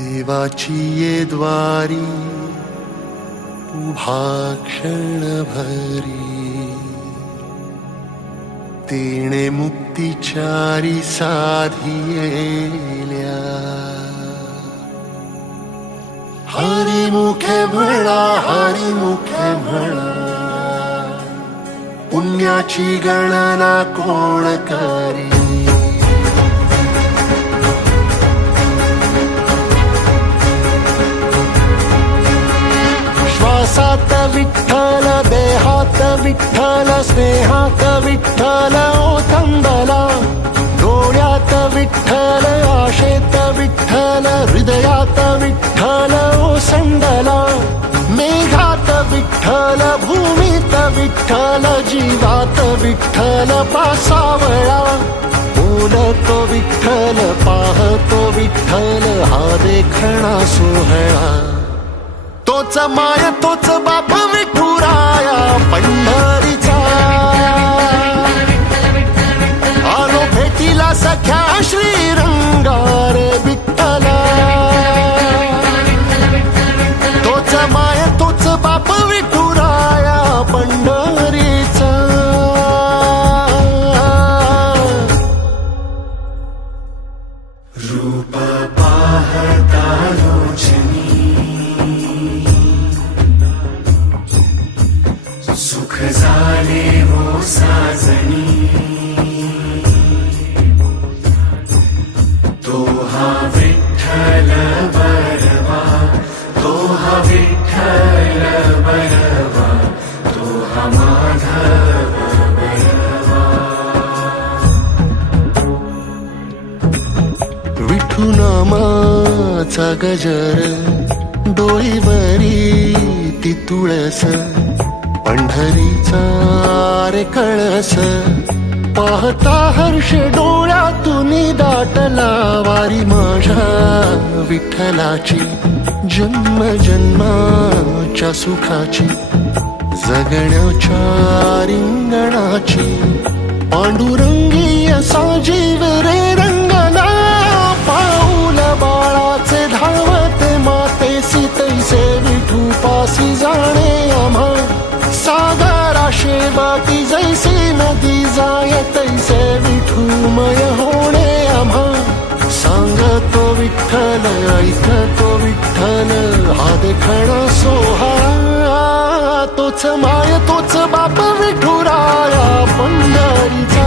देवाची ये द्वारी उभा क्षणभरी, तेणे मुक्तिचारी साधियेल्या. हरी मुखे म्हणा, हरी मुखे म्हणा, पुण्याची गणना कोण करी. श्वासात विठ्ठल, देहात विठ्ठल, स्नेहात विठ्ठल ओथंबला. डोळ्यात विठ्ठल, आशेत विठ्ठल, हृदयात विठ्ठल ओसंडला. मेघात विठ्ठल, भूमीत विठ्ठल, जीवात विठ्ठल पासावळा. बोलतो विठ्ठल, पाहतो विठ्ठल, हा देखणा सोहळा. तोच माय तोच बाप विठुराया पंढरीचा. आलो भेटीला सख्या श्रीरंगार विठ्ठला. तोच माय तोच बाप विठुराया पंढरीचा. रूप पाहता लोचनी, सुख झाले हो साजनी. तो हा विठ्ठल बरवा, तो हा विठ्ठल बरवा, तो हा माधव बरवा. विठू नामाचा गजर, डोईवरी ती तुळस. पंढरीचा रे कळस, पाहता हर्ष डोळ्यातून दाटला. वारी माझ्या विठ्ठलाची, जन्म जन्माच्या सुखाची, जगण्याच्या रिंगणाची. पांडुरंगी असा जीव रे रंगला. पाऊल बाळाचे धावते मातेसी, तैसे विठू पासी जाणे आम्हा. सागरा शेवाटी जैसी नदी जाय, तैसे विठूमय होणे आम्हा. सांगतो विठ्ठल, ऐकतो विठ्ठल, हा देखणा सोहळा. तोच माय तोच बाप विठुराया पंढरीचा.